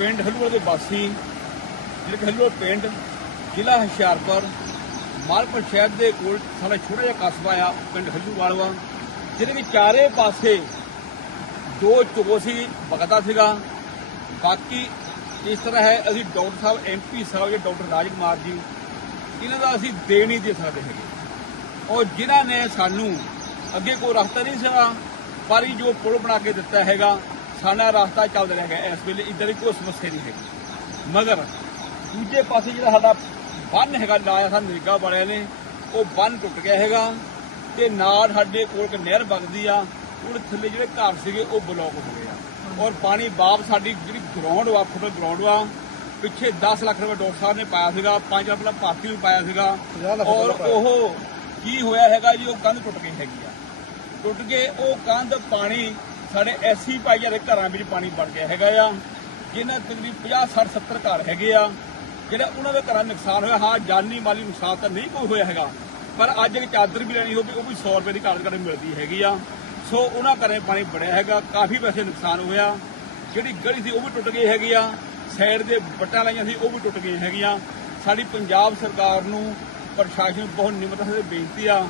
ਪਿੰਡ ਹਲੂਵਾਲ ਦੇ ਵਾਸੀ, ਜਿਹੜੇ ਕਿ ਪਿੰਡ, ਜ਼ਿਲ੍ਹਾ ਹੁਸ਼ਿਆਰਪੁਰ ਮਾਲਪੁਰ ਸ਼ਹਿਰ ਦੇ ਕੋਲ ਸਾਡਾ ਛੋਟਾ ਜਿਹਾ ਕਸਬਾ ਆ, ਪਿੰਡ ਹਲੂਵਾਲ ਵਾ ਜਿਹਦੇ ਵਿੱਚ ਚਾਰੇ ਪਾਸੇ ਦੋ ਚੋਸੀ ਸੀ ਸੀਗਾ। ਬਾਕੀ ਇਸ ਤਰ੍ਹਾਂ ਹੈ, ਅਸੀਂ ਡਾਕਟਰ ਸਾਹਿਬ ਐਮਪੀ ਸਾਹਿਬ ਜਾਂ ਡਾਕਟਰ ਰਾਜ ਕੁਮਾਰ ਜੀ, ਇਹਨਾਂ ਦਾ ਅਸੀਂ ਦੇ ਨਹੀਂ ਦੇ ਸਕਦੇ ਹੈਗੇ। ਔਰ ਜਿਨ੍ਹਾਂ ਨੇ ਸਾਨੂੰ ਅੱਗੇ ਕੋਈ ਰਸਤਾ ਨਹੀਂ ਸੀਗਾ, ਪਰ ਇਹ ਜੋ ਪੁਲ ਬਣਾ ਕੇ ਦਿੱਤਾ ਹੈਗਾ ਸਾਡਾ ਰਸਤਾ ਚੱਲਦਾ ਰਿਹਾ ਹੈਗਾ ਇਸ ਵੇਲੇ ਇੱਧਰ ਦੀ ਕੋਈ ਸਮੱਸਿਆ ਨਹੀਂ ਹੈਗੀ। ਮਗਰ ਦੂਜੇ ਪਾਸੇ ਜਿਹੜਾ ਸਾਡਾ ਬੰਨ ਹੈਗਾ ਲਾਇਆ ਸਾ ਨਿਗਾ ਵਾਲਿਆਂ ਨੇ ਉਹ ਬੰਨ ਟੁੱਟ ਗਿਆ ਹੈਗਾ ਤੇ ਨਾਲ ਸਾਡੇ ਕੋਲ ਇੱਕ ਨਹਿਰ ਵਗਦੀ ਆ ਉਹਦੇ ਥੱਲੇ ਜਿਹੜੇ ਘਰ ਸੀਗੇ ਉਹ ਬਲੌਕ ਹੋ ਗਏ ਆ। ਔਰ ਪਾਣੀ ਬਾਪ ਸਾਡੀ ਜਿਹੜੀ ਗਰਾਊਂਡ ਵਾ ਫੁੱਟ ਗਰਾਊਂਡ ਵਾ ਪਿੱਛੇ 10 ਲੱਖ ਰੁਪਏ ਡਾਕਟਰ ਸਾਹਿਬ ਨੇ ਪਾਇਆ ਸੀਗਾ 5 ਲੱਖ ਰੁਪਏ ਭਾਰਤੀ ਵੀ ਪਾਇਆ ਸੀਗਾ। ਔਰ ਉਹ ਕੀ ਹੋਇਆ ਹੈਗਾ ਜੀ ਉਹ ਕੰਧ ਟੁੱਟ ਗਈ ਹੈਗੀ ਆ। ਟੁੱਟ ਕੇ ਉਹ ਕੰਧ ਪਾਣੀ ਸਾਡੇ ਐਸੀ ਭਾਈਆਂ ਦੇ ਘਰਾਂ ਵਿੱਚ ਪਾਣੀ ਵੜ ਗਿਆ ਹੈਗਾ ਆ, ਜਿਨ੍ਹਾਂ ਤਕਰੀਬ 50 60 70 ਘਰ ਹੈਗੇ ਆ, ਜਿਹੜਾ ਉਹਨਾਂ ਦੇ ਘਰਾਂ ਨੂੰ ਨੁਕਸਾਨ ਹੋਇਆ, ਹਾਂ, ਜਾਨੀ ਮਾਲੀ ਨੁਕਸਾਨ ਤਾਂ ਨਹੀਂ ਕੋਈ ਹੋਇਆ ਹੈਗਾ, ਪਰ ਅੱਜ ਇੱਕ ਚਾਦਰ ਵੀ ਲੈਣੀ ਹੋਵੇ ਉਹ ਵੀ 100 ਰੁਪਏ ਦੀ ਘਰ ਘਰ ਮਿਲਦੀ ਹੈਗੀ ਆ। ਸੋ ਉਹਨਾਂ ਘਰੇ ਪਾਣੀ ਵੜਿਆ ਹੈਗਾ, ਕਾਫੀ ਪੈਸੇ ਨੁਕਸਾਨ ਹੋਇਆ, ਜਿਹੜੀ ਗਲੀ ਸੀ ਉਹ ਵੀ ਟੁੱਟ ਗਈ ਹੈਗੀ ਆ, ਸਾਈਡ ਦੇ ਬੱਟਾਂ ਲਾਈਆਂ ਸੀ, ਉਹ ਵੀ ਟੁੱਟ ਗਈਆਂ ਹੈਗੀਆਂ। ਸਾਡੀ ਪੰਜਾਬ ਸਰਕਾਰ ਨੂੰ, ਪ੍ਰਸ਼ਾਸਨ ਬਹੁਤ ਨਿਮਰਤਾ ਨਾਲ ਬੇਨਤੀ ਆ,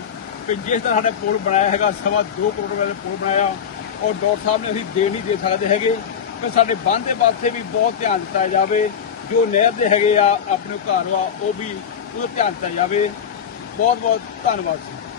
ਕਿ ਜਿਸ ਤਰ੍ਹਾਂ ਸਾਡਾ ਪੁਲ ਬਣਾਇਆ ਹੈਗਾ, ਸਵਾ 2 ਕਰੋੜ ਰੁਪਏ ਦਾ ਪੁਲ ਬਣਾਇਆ ਔਰ ਡਾਕਟਰ ਸਾਹਿਬ ਨੇ ਅਸੀਂ ਦੇ ਨਹੀਂ ਦੇ ਸਕਦੇ ਹੈਗੇ। ਕਿ ਸਾਡੇ ਬੰਦ ਦੇ ਪਾਸੇ ਵੀ ਬਹੁਤ ਧਿਆਨ ਦਿੱਤਾ ਜਾਵੇ। ਜੋ ਨਹਿਰ ਦੇ ਹੈਗੇ ਆ, ਆਪਣੇ ਘਰ ਆ, ਉਹ ਵੀ ਉਹਦਾ ਧਿਆਨ ਦਿੱਤਾ ਜਾਵੇ। ਬਹੁਤ ਬਹੁਤ ਧੰਨਵਾਦ ਜੀ।